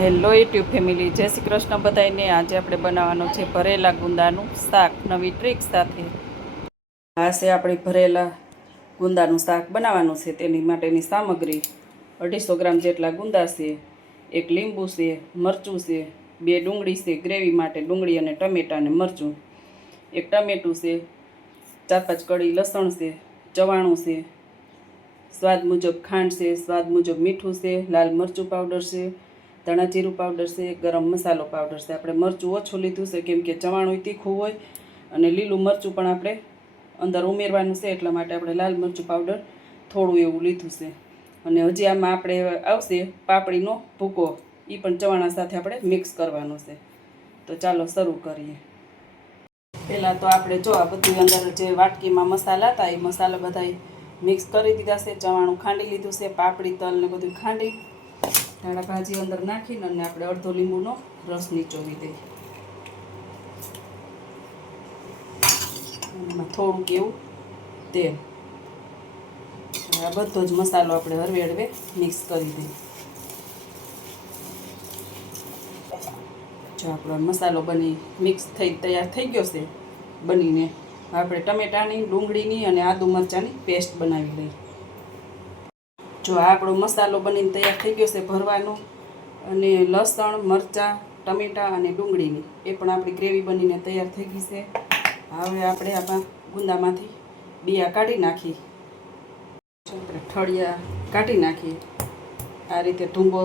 Hello YouTube family, જય શ્રી કૃષ્ણ બધાને। આજે આપણે બનાવવાનું છે ભરેલા ગુંદાનું શાક નવી ટ્રીક સાથે। આ છે આપણે ભરેલા ગુંદાનું શાક બનાવવાનું છે। તેની માટેની સામગ્રી 250 ગ્રામ જેટલા ગુંદા છે, એક લીંબુ છે, મરચું છે, 2 ડુંગળી છે ગ્રેવી માટે, ડુંગળી અને ટમેટા અને મરચું, એક ટમેટું છે, 4-5 કળી લસણ છે, ચવાણું છે, સ્વાદ મુજબ ખાંડ છે, સ્વાદ મુજબ મીઠું છે, લાલ મરચું પાવડર છે, ધાણા જીરું પાવડર છે, ગરમ મસાલો પાવડર છે। આપણે મરચું ઓછું લીધું છે કેમ કે ચવાણું તીખું હોય અને લીલું મરચું પણ આપણે અંદર ઉમેરવાનું છે, એટલા માટે આપણે લાલ મરચું પાવડર થોડું એવું લીધું છે। અને હજી આમાં આપણે આવશે પાપડીનો ભૂકો, એ પણ ચવાણા સાથે આપણે મિક્સ કરવાનો છે। તો ચાલો શરૂ કરીએ। પહેલાં તો આપણે જો આ બધું અંદર જે વાટકીમાં મસાલા હતા એ મસાલા બધા મિક્સ કરી દીધા છે। ચવાણું ખાંડી લીધું છે, પાપડી તલ ને બધું ખાંડી ધાણા ભાજી અંદર નાખીને અને આપણે અડધો લીંબુનો રસ નીચોવી દઈએ। એમાં થોડુંક એવું તેલ, આ બધો જ મસાલો આપણે હળવે હળવે મિક્સ કરી દઈએ। જો આપણો મસાલો બની મિક્સ થઈ તૈયાર થઈ ગયો છે બનીને, આપણે ટમેટાની, ડુંગળીની અને આદુ મરચાંની પેસ્ટ બનાવી લઈએ। જો આપણો મસાલો બનીને તૈયાર થઈ ગયો છે ભરવાનો, અને લસણ, મરચાં, ટમેટાં અને ડુંગળીની એ પણ આપણી ગ્રેવી બનીને તૈયાર થઈ ગઈ છે। હવે આપણે આમાં ગુંદામાંથી બિયા કાઢી નાખી, આપણે ઠળિયા કાઢી નાખીએ। આ રીતે ધૂંબો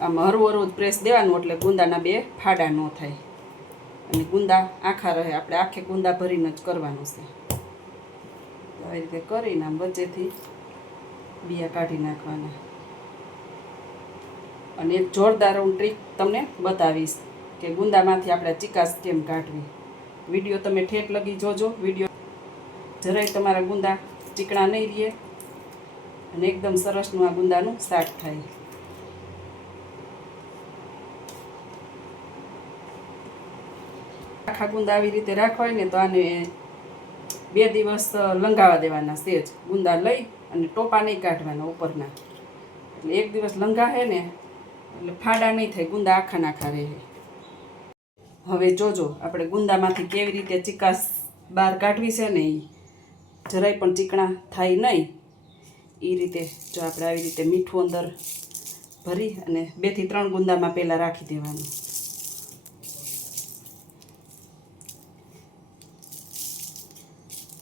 આમાં હરવું પ્રેસ દેવાનું એટલે ગુંદાના 2 ફાડા ન થાય અને ગુંદા આખા રહે। આપણે આખે ગુંદા ભરીને જ કરવાનું છે। આવી રીતે કરીને આમ વચ્ચેથી બિયા કાઢી નાખવાના। અને એક જોરદાર હું ટ્રીક તમને બતાવીશ કે ગુંદામાંથી આપણે ચિકાસ કેમ કાઢવી। વિડીયો તમે ઠેઠ લગી જોજો, વિડીયો જરાય તમારા ગુંદા ચીકણા નહીં રહે અને એકદમ સરસનું આ ગુંદાનું શાક થાય। આખા ગુંદા આવી રીતે રાખવાય ને તો આને 2 દિવસ લંગાવા દેવાના સેજ। ગુંદા લઈ અને ટોપા નહીં કાઢવાના ઉપરના, એટલે 1 દિવસ લંગાહે ને એટલે ફાડા નહીં થાય, ગુંદા આખા નાખા રહે। હવે જોજો આપણે ગુંદામાંથી કેવી રીતે ચિકાસ બહાર કાઢવી છે ને, એ જરાય પણ ચીકણા થાય નહીં એ રીતે। જો આપણે આવી રીતે મીઠું અંદર ભરી અને 2 થી 3 ગુંદામાં પહેલાં રાખી દેવાનું।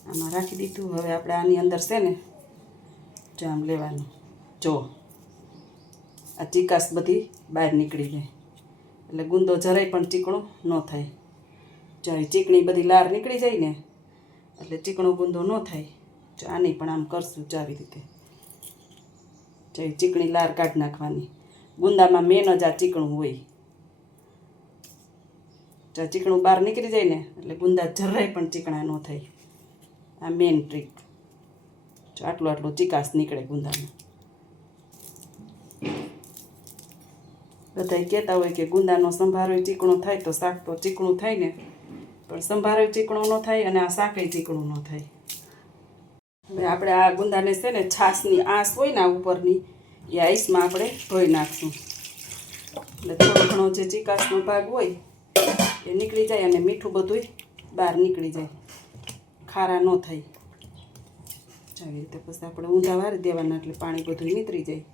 આમાં રાખી દીધું। હવે આપણે આની અંદર છે ને જામ લેવાનું, જો આ ચિકાસ બધી બહાર નીકળી જાય એટલે ગુંદો જરાય પણ ચીકણો ન થાય। જ્યારે ચીકણી બધી લાર નીકળી જાય ને એટલે ચીકણો ગુંદો ન થાય। જો આની પણ આમ કરશું જો આવી રીતે, જો ચીકણી લાર કાઢી નાખવાની। ગુંદામાં મેન જ આ ચીકણું હોય। જો ચીકણું બહાર નીકળી જાય ને એટલે ગુંદા જરાય પણ ચીકણા ન થાય। આ મેન ટ્રીક। જો આટલું ચિકાસ નીકળે ગુંદામાં। બધા કહેતા હોય કે ગુંદાનો સંભારો ચીકણો થાય તો શાક તો ચીકણું થાય ને, પણ સંભારો ચીકણો ન થાય અને આ શાકે ચીકણું ન થાય। હવે આપણે આ ગુંદાને છે ને છાશની આંસ હોય ને આ ઉપરની, એ આઈસમાં આપણે ધોઈ નાખશું એટલે થોડો ઘણો જે ચિકાસનો ભાગ હોય એ નીકળી જાય અને મીઠું બધું બહાર નીકળી જાય, ખારા ન થાય। આવી રીતે પછી આપણે ઊંધા વારી દેવાના એટલે પાણી બધું નીતરી જાય।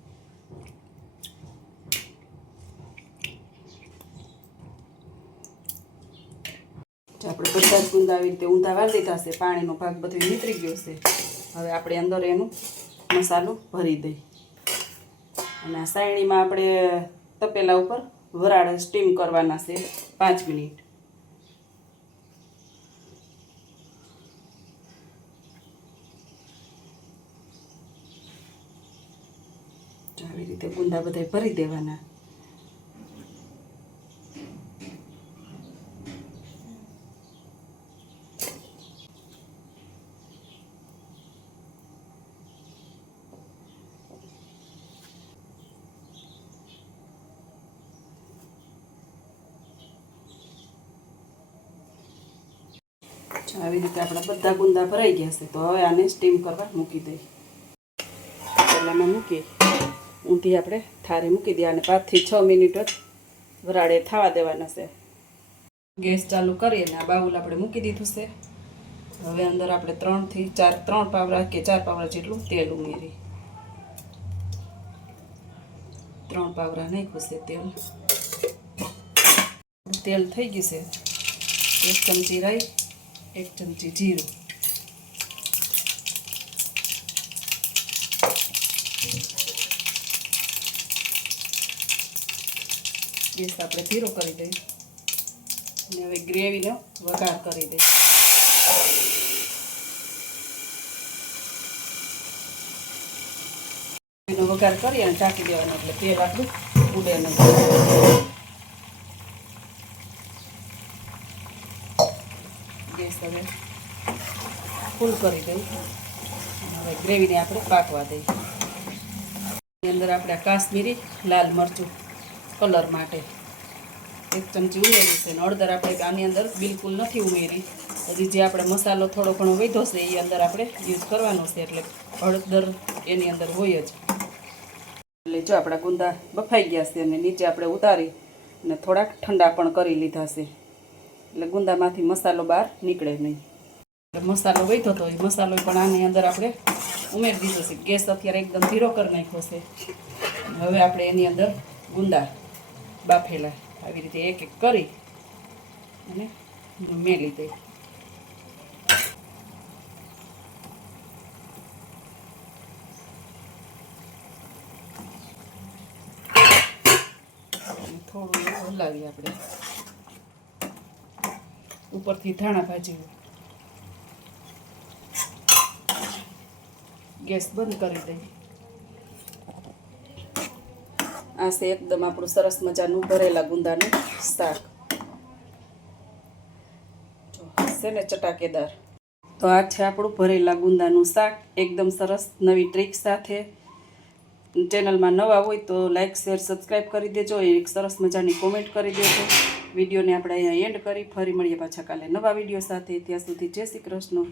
જો આપણે બધા જ ગુંદા આવી રીતે ઊંધા વારી દીધા છે, પાણીનો ભાગ બધો નીતરી ગયો છે। હવે આપણે અંદર એનો મસાલો ભરી દઈ અને આ સાયણીમાં આપણે તપેલા ઉપર વરાળ સ્ટીમ કરવાના છે 5 મિનિટ। આવી રીતે ગુંદા બધા ભરી દેવાના। આવી રીતે આપણા બધા ગુંદા ભરાઈ ગયા છે। તો હવે આને સ્ટીમ કરવા મૂકી દઈએ। પહેલાંમાં મૂકી ઊંધી આપણે થારે મૂકી દઈએ અને 5 થી 6 મિનિટ જ વરાળે થવા દેવાના છે. ગેસ ચાલુ કરી અને આ બાઉલ આપણે મૂકી દીધું છે. હવે અંદર આપણે 3 થી 4 3 પાવડા કે 4 પાવડા જેટલું તેલ ઉમેરી. 3 પાવડા નાખ્યું છે તેલ. તેલ થઈ ગયું છે. 1 ચમચી રાઈ, 1 ચમચી જીરું. ગેસ આપણે ધીરો કરી દઈએ અને હવે ગ્રેવીનો વઘાર કરી દઈએ. ગ્રેવીનો વઘાર કરી અને ઢાંકી દેવાનો એટલે તેલ આપણું ઉડે નહીં. ગેસ હવે ફૂલ કરી દઈએ. હવે ગ્રેવીને આપણે પાકવા દઈએ. એની અંદર આપણે કાશ્મીરી લાલ મરચું કલર માટે 1 ચમચી ઉમેરી છે અને હળદર આપણે આની અંદર બિલકુલ નથી ઉમેરી. હજી જે આપણે મસાલો થોડો ઘણો વધ્યો છે એ અંદર આપણે યુઝ કરવાનો છે એટલે હળદર એની અંદર હોય જ. એટલે જો આપણા ગુંદા બફાઈ ગયા છે અને નીચે આપણે ઉતારી અને થોડાક ઠંડા પણ કરી લીધા છે એટલે ગુંદામાંથી મસાલો બહાર નીકળે નહીં. એટલે મસાલો વધ્યો તો એ મસાલો પણ આની અંદર આપણે ઉમેરી દીધો છે. ગેસ અત્યારે એકદમ ધીરો કરી નાખ્યો છે. હવે આપણે એની અંદર ગુંદા બાફેલા આવી રીતે એક એક કરી અને મેલી દઈ. થોડું હલાવીએ આપણે. ઉપરથી ધાણા ભાજી. ગેસ બંધ કરી દઈએ. આ છે એકદમ આપણું સરસ મજાનું ભરેલા ગુંદાનું શાક. જો છે ને ચટાકેદાર. તો આ છે આપણું ભરેલા ગુંદાનું શાક એકદમ સરસ નવી ટ્રીક સાથે. ચેનલમાં નવા હોય તો લાઇક શેર સબસ્ક્રાઈબ કરી દેજો. એક સરસ મજાની કોમેન્ટ કરી દેજો. વિડીયોને આપણે અહીંયા એન્ડ કરી ફરી મળીએ પાછા કાલે નવા વિડીયો સાથે. ત્યાં સુધી જય શ્રી કૃષ્ણ.